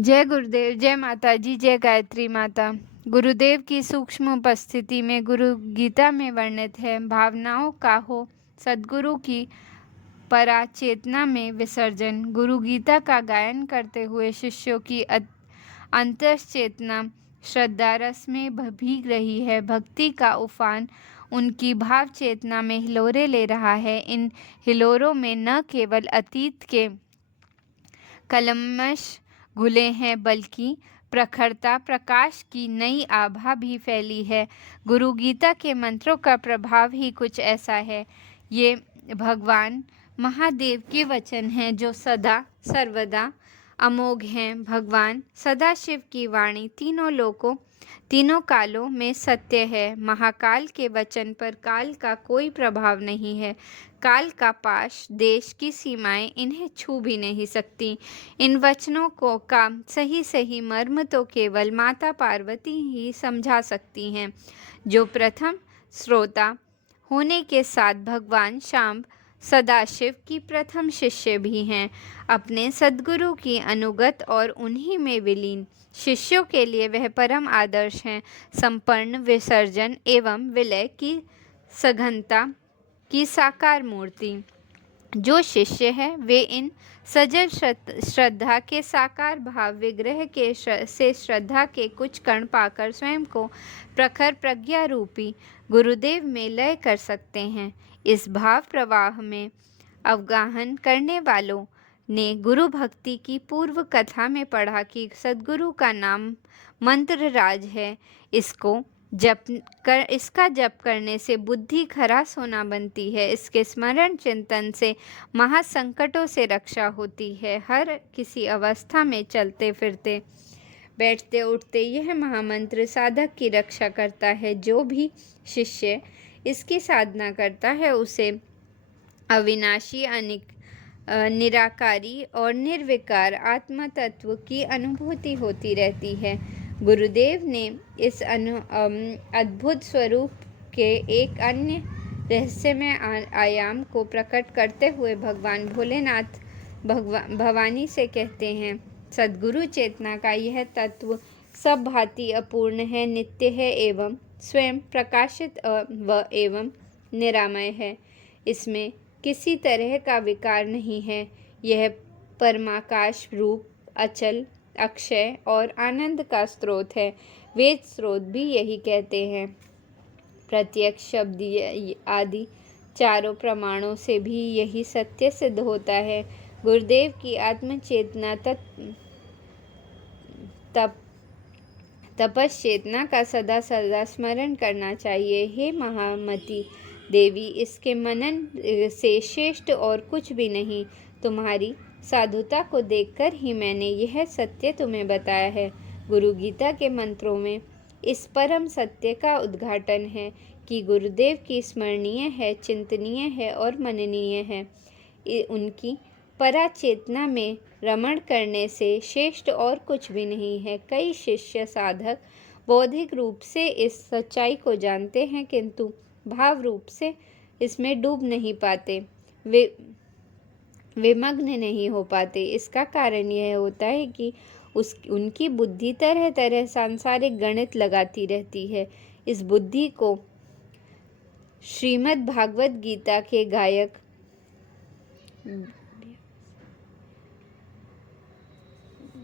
जय गुरुदेव, जय माता जी, जय गायत्री माता। गुरुदेव की सूक्ष्म उपस्थिति में गुरु गीता में वर्णित है, भावनाओं का हो सद्गुरु की पराचेतना में विसर्जन। गुरु गीता का गायन करते हुए शिष्यों की अंतश्चेतना श्रद्धा रस में भीग रही है। भक्ति का उफान उनकी भाव चेतना में हिलोरे ले रहा है। इन हिलोरों में न केवल अतीत के कलमश घुले हैं, बल्कि प्रखरता प्रकाश की नई आभा भी फैली है। गुरु गीता के मंत्रों का प्रभाव ही कुछ ऐसा है। ये भगवान महादेव के वचन हैं जो सदा सर्वदा अमोघ हैं। भगवान सदाशिव की वाणी तीनों लोकों तीनों कालों में सत्य है। महाकाल के वचन पर काल का कोई प्रभाव नहीं है। काल का पाश, देश की सीमाएं इन्हें छू भी नहीं सकती। इन वचनों को का सही सही मर्म तो केवल माता पार्वती ही समझा सकती हैं, जो प्रथम श्रोता होने के साथ भगवान शाम्ब सदाशिव की प्रथम शिष्य भी हैं। अपने सद्गुरु की अनुगत और उन्हीं में विलीन शिष्यों के लिए वह परम आदर्श हैं। संपन्न विसर्जन एवं विलय की सघनता की साकार मूर्ति। जो शिष्य है वे इन सजल श्रद्धा के साकार भाव विग्रह के से श्रद्धा के कुछ कण पाकर स्वयं को प्रखर प्रज्ञा रूपी गुरुदेव में लय कर सकते हैं। इस भाव प्रवाह में अवगाहन करने वालों ने गुरु भक्ति की पूर्व कथा में पढ़ा कि सद्गुरु का नाम मंत्र राज है। इसका जप करने से बुद्धि खरा सोना बनती है। इसके स्मरण चिंतन से महासंकटों से रक्षा होती है। हर किसी अवस्था में चलते फिरते बैठते उठते यह महामंत्र साधक की रक्षा करता है। जो भी शिष्य इसकी साधना करता है उसे अविनाशी निराकारी और निर्विकार आत्मा तत्व की अनुभूति होती रहती है। गुरुदेव ने इस अद्भुत स्वरूप के एक अन्य रहस्यमय आयाम को प्रकट करते हुए भगवान भोलेनाथ भवानी से कहते हैं, सद्गुरु चेतना का यह तत्व सब भांति अपूर्ण है, नित्य है एवं स्वयं प्रकाशित व एवं निरामय है। इसमें किसी तरह का विकार नहीं है। यह परमाकाश रूप, अचल, अक्षय और आनंद का स्रोत है। वेद स्रोत भी यही कहते हैं। प्रत्यक्ष शब्द आदि चारों प्रमाणों से भी यही सत्य सिद्ध होता है। गुरुदेव की आत्मचेतना तपश्चेतना का सदा सदा स्मरण करना चाहिए। हे महामती देवी, इसके मनन से श्रेष्ठ और कुछ भी नहीं। तुम्हारी साधुता को देखकर ही मैंने यह सत्य तुम्हें बताया है। गुरु गीता के मंत्रों में इस परम सत्य का उद्घाटन है कि गुरुदेव की स्मरणीय है, चिंतनीय है और मननीय है। उनकी पराचेतना में रमण करने से श्रेष्ठ और कुछ भी नहीं है। कई शिष्य साधक बौद्धिक रूप से इस सच्चाई को जानते हैं, किंतु भाव रूप से इसमें डूब नहीं पाते, विमग्न नहीं हो पाते। इसका कारण यह होता है कि उनकी बुद्धि तरह तरह सांसारिक गणित लगाती रहती है। इस बुद्धि को श्रीमद् भागवत गीता के गायक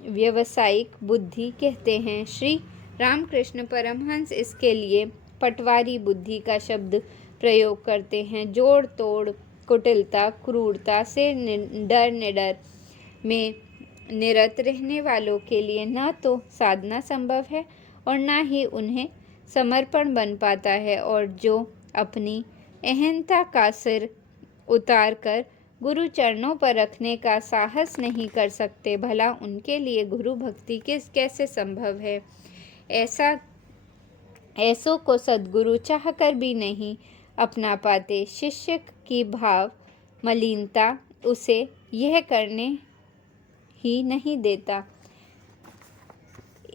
व्यवसायिक बुद्धि कहते हैं। श्री रामकृष्ण परमहंस इसके लिए पटवारी बुद्धि का शब्द प्रयोग करते हैं। जोड़ तोड़, कुटिलता, क्रूरता से डर निडर में निरत रहने वालों के लिए न तो साधना संभव है और न ही उन्हें समर्पण बन पाता है, और जो अपनी अहंता का सिर उतार कर गुरु चरणों पर रखने का साहस नहीं कर सकते, भला उनके लिए गुरु भक्ति कैसे संभव है। ऐसों को सद्गुरु चाहकर भी नहीं अपना पाते। शिष्य की भाव मलिनता उसे यह करने ही नहीं देता।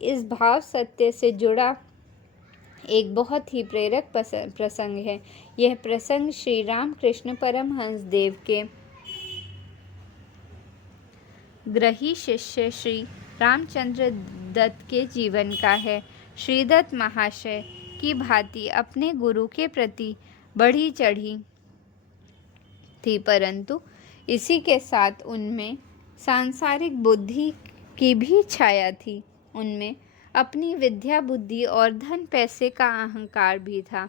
इस भाव सत्य से जुड़ा एक बहुत ही प्रेरक प्रसंग है। यह प्रसंग श्री रामकृष्ण परमहंस देव के ग्रही शिष्य श्री रामचंद्र दत्त के जीवन का है। श्री दत्त महाशय की भांति अपने गुरु के प्रति बढ़ी चढ़ी थी, परंतु इसी के साथ उनमें सांसारिक बुद्धि की भी छाया थी। उनमें अपनी विद्या बुद्धि और धन पैसे का अहंकार भी था।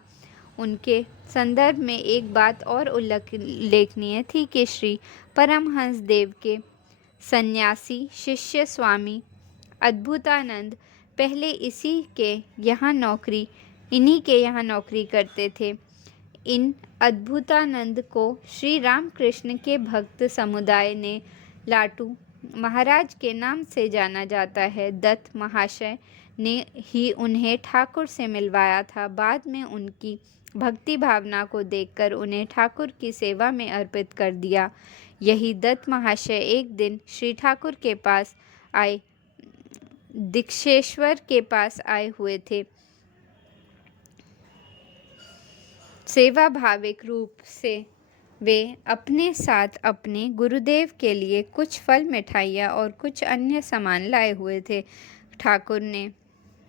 उनके संदर्भ में एक बात और उल्लेखनीय थी कि श्री परमहंस देव के सन्यासी शिष्य स्वामी अद्भुतानंद पहले इन्हीं के यहाँ नौकरी करते थे। इन अद्भुतानंद को श्री रामकृष्ण के भक्त समुदाय ने लाटू महाराज के नाम से जाना जाता है। दत्त महाशय ने ही उन्हें ठाकुर से मिलवाया था। बाद में उनकी भक्ति भावना को देखकर उन्हें ठाकुर की सेवा में अर्पित कर दिया। यही दत्त महाशय एक दिन श्री ठाकुर के पास आए, दीक्षेश्वर के पास आए हुए थे। सेवा भाविक रूप से वे अपने साथ अपने गुरुदेव के लिए कुछ फल मिठाइयाँ और कुछ अन्य सामान लाए हुए थे। ठाकुर ने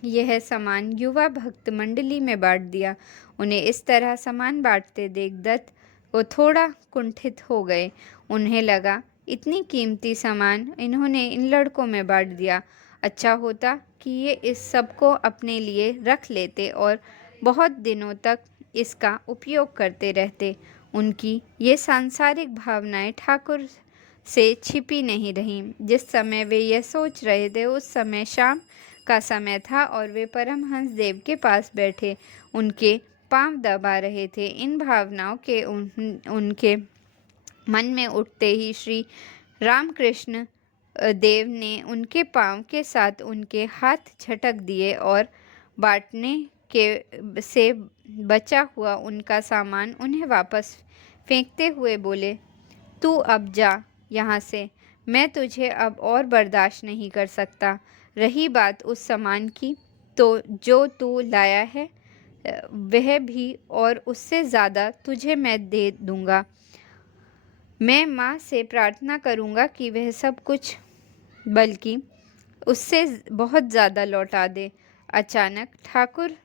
यह सामान युवा भक्त मंडली में बांट दिया। उन्हें इस तरह सामान बांटते देख दत्त वो थोड़ा कुंठित हो गए। उन्हें लगा इतनी कीमती सामान इन्होंने इन लड़कों में बांट दिया। अच्छा होता कि ये इस सब को अपने लिए रख लेते और बहुत दिनों तक इसका उपयोग करते रहते। उनकी ये सांसारिक भावनाएं ठाकुर से छिपी नहीं रहीं। जिस समय वे यह सोच रहे थे उस समय शाम का समय था और वे परमहंस देव के पास बैठे उनके पांव दबा रहे थे। इन भावनाओं के उनके मन में उठते ही श्री रामकृष्ण देव ने उनके पांव के साथ उनके हाथ झटक दिए और बांटने के से बचा हुआ उनका सामान उन्हें वापस फेंकते हुए बोले, तू अब जा यहाँ से, मैं तुझे अब और बर्दाश्त नहीं कर सकता। रही बात उस सामान की, तो जो तू लाया है वह भी और उससे ज़्यादा तुझे मैं दे दूँगा। मैं माँ से प्रार्थना करूँगा कि वह सब कुछ बल्कि उससे बहुत ज़्यादा लौटा दे। अचानक ठाकुर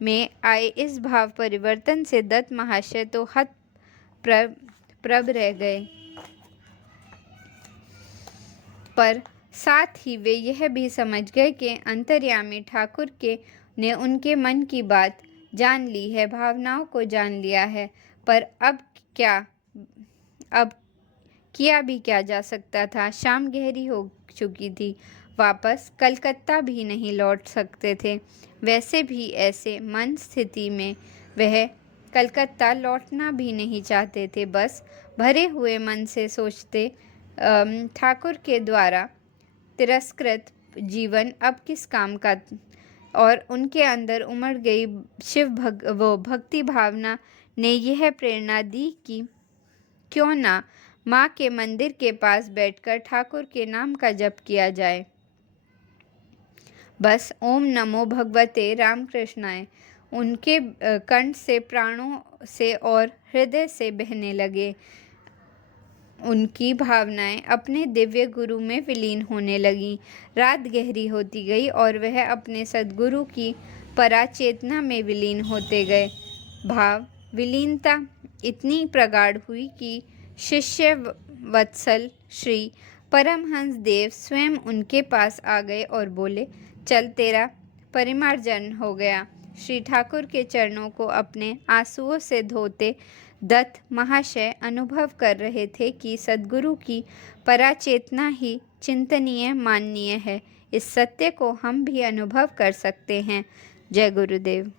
में आए इस भाव परिवर्तन से दत्त महाशय तो हतप्रभ रह गए, पर साथ ही वे यह भी समझ गए कि अंतर्यामी ठाकुर ने उनके मन की बात जान ली है, भावनाओं को जान लिया है। पर अब किया भी क्या जा सकता था। शाम गहरी हो चुकी थी, वापस कलकत्ता भी नहीं लौट सकते थे। वैसे भी ऐसे मन स्थिति में वह कलकत्ता लौटना भी नहीं चाहते थे। बस भरे हुए मन से सोचते, ठाकुर के द्वारा तिरस्कृत जीवन अब किस काम का। और उनके अंदर उमड़ गई भक्ति भावना ने यह प्रेरणा दी कि क्यों ना माँ के मंदिर के पास बैठकर ठाकुर के नाम का जप किया जाए। बस ओम नमो भगवते रामकृष्णाय उनके कंठ से, प्राणों से और हृदय से बहने लगे। उनकी भावनाएं अपने दिव्य गुरु में विलीन होने लगीं। रात गहरी होती गई और वह अपने सद्गुरु की पराचेतना में विलीन होते गए। भाव विलीनता इतनी प्रगाढ़ हुई कि शिष्य वत्सल श्री परमहंस देव स्वयं उनके पास आ गए और बोले, चल तेरा परिमार्जन हो गया। श्री ठाकुर के चरणों को अपने आंसुओं से धोते दत्त महाशय अनुभव कर रहे थे कि सद्गुरु की पराचेतना ही चिंतनीय माननीय है। इस सत्य को हम भी अनुभव कर सकते हैं। जय गुरुदेव।